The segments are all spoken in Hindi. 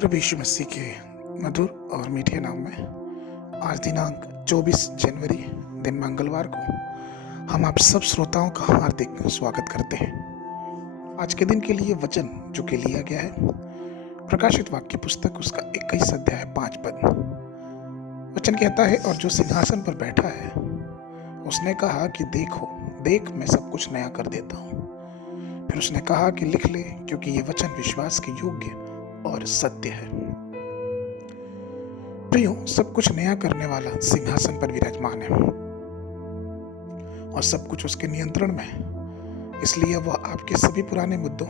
प्रभु यीशु मसीह के मधुर और मीठे नाम में आज दिनांक 24 जनवरी दिन मंगलवार को हम आप सब श्रोताओं का हार्दिक स्वागत करते हैं। आज के दिन के लिए वचन जो कि लिया गया है प्रकाशित वाक्य पुस्तक उसका 21 अध्याय 5 पद। वचन कहता है, और जो सिंहासन पर बैठा है उसने कहा कि देखो देख मैं सब कुछ नया कर देता हूँ। फिर उसने कहा कि लिख ले, क्योंकि ये वचन विश्वास के योग्य और सत्य है। प्रियो, सब कुछ नया करने वाला सिंहासन पर विराजमान है और सब कुछ उसके नियंत्रण में है। इसलिए वह आपके सभी पुराने मुद्दों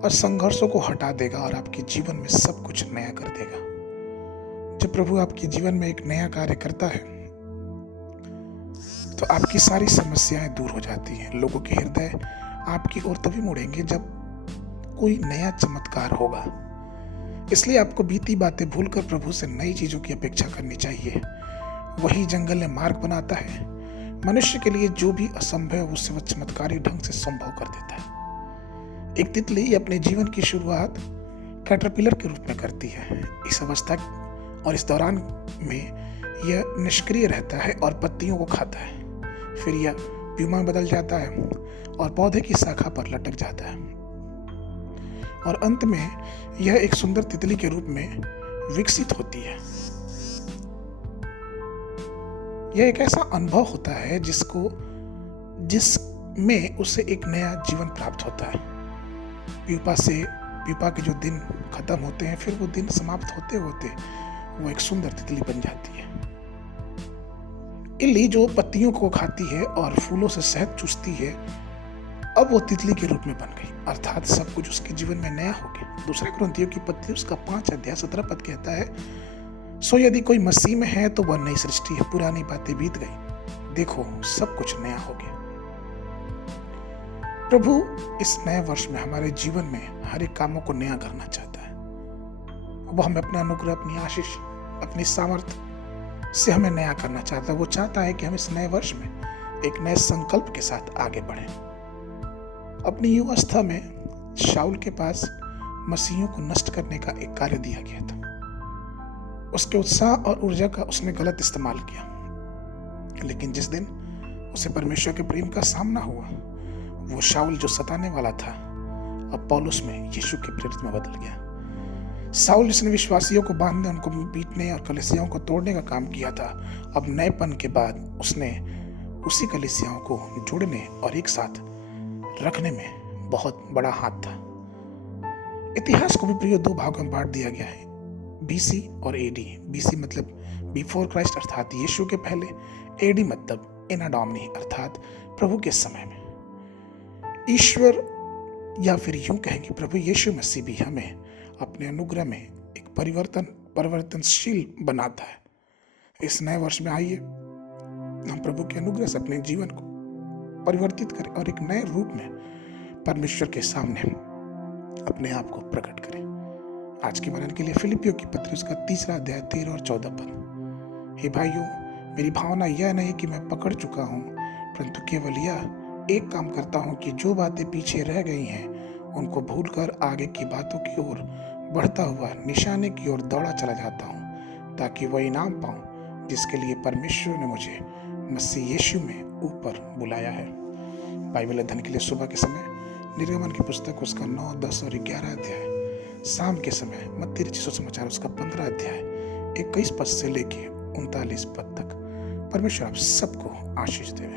और संघर्षों को हटा देगा और आपके जीवन में सब कुछ नया कर देगा। जब प्रभु आपके जीवन में एक नया कार्य करता है तो आपकी सारी समस्याएं दूर हो जाती हैं। लोगों के हृदय आपकी ओर तभी मुड़ेंगे जब कोई नया चमत्कार होगा। इसलिए आपको बीती बातें भूलकर प्रभु से नई चीजों की अपेक्षा करनी चाहिए। वही जंगल में मार्ग बनाता है। मनुष्य के लिए जो भी असंभव है उससे वह चमत्कारी ढंग से संभव कर देता है। एक तितली अपने जीवन की शुरुआत कैटरपिलर के रूप में करती है। इस अवस्था और इस दौरान में यह निष्क्रिय रहता है और पत्तियों को खाता है। फिर यह प्यूमा बदल जाता है और पौधे की शाखा पर लटक जाता है और अंत में यह एक सुंदर तितली के रूप में विकसित होती है। यह एक ऐसा अनुभव होता है जिसमें उसे एक नया जीवन प्राप्त होता है। प्यूपा के जो दिन खत्म होते हैं, फिर वो दिन समाप्त होते होते वो एक सुंदर तितली बन जाती है। इल्ली जो पत्तियों को खाती है और फूलों से शहद चूसती है, अब वो तितली के रूप में बन गई, अर्थात सब कुछ उसके जीवन में नया हो गया। दूसरे कुरिन्थियों की पत्री उसका 5 अध्याय 17 पद कहता है, सो यदि कोई मसीह में है तो वह नई सृष्टि है, पुरानी बातें बीत गई, देखो सब कुछ नया हो गया। प्रभु इस नए वर्ष में हमारे जीवन में हर एक कामों को नया करना चाहता है। वो हमें अपना अनुग्रह, अपनी आशीष, अपनी सामर्थ्य से हमें नया करना चाहता है। वो चाहता है कि हम इस नए वर्ष में एक नए संकल्प के साथ आगे बढ़ें। अपनी युवावस्था में शाऊल के पास मसीहियों को नष्ट करने का एक कार्य दिया गया था। उसके उत्साह और ऊर्जा का उसने गलत इस्तेमाल किया, लेकिन जिस दिन उसे परमेश्वर के प्रेम का सामना हुआ, वो शाऊल जो सताने वाला था अब पौलुस में यीशु के प्रेरित में बदल गया। शाऊल जिसने विश्वासियों को बांधने, उनको पीटने और कलीसियाओं को तोड़ने का काम किया था, अब नएपन के बाद उसने उसी कलीसियाओं को जोड़ने और एक साथ रखने में बहुत बड़ा हाथ था। इतिहास को भी प्रिय 2 भागों में बांट दिया गया है, बीसी और एडी। बीसी मतलब बिफोर क्राइस्ट अर्थात यीशु के पहले, एडी मतलब एना डोमिनी अर्थात प्रभु के समय में। ईश्वर या फिर यूं कहेंगे प्रभु यीशु मसीह भी हमें अपने अनुग्रह में एक परिवर्तनशील बनाता है। इस नए वर्ष में आइए हम प्रभु के अनुग्रह से अपने जीवन को परिवर्तित करें और एक नए रूप में परमेश्वर के सामने अपने आप को प्रकट करें। आज के वर्णन के लिए फिलिपियों की पत्री उसका 3 अध्याय 13 और 14 पद। हे भाइयों, मेरी भावना यह नहीं कि मैं पकड़ चुका हूँ, परंतु केवल यह एक काम करता हूँ कि जो बातें पीछे रह गई हैं उनको भूलकर आगे की बातों की ओर बढ़ता हुआ निशाने की ओर दौड़ा चला जाता हूँ, ताकि वह इनाम पाऊँ जिसके लिए परमेश्वर ने मुझे मसीह यीशु में ऊपर बुलाया है। बाइबल अध्ययन के लिए सुबह के समय निर्गमन की पुस्तक उसका 9, 10 और 11 अध्याय, शाम के समय मत्ती रचित सुसमाचार उसका 15 अध्याय 21 पद से लेके 39 पद तक। परमेश्वर आप सबको आशीष देवे।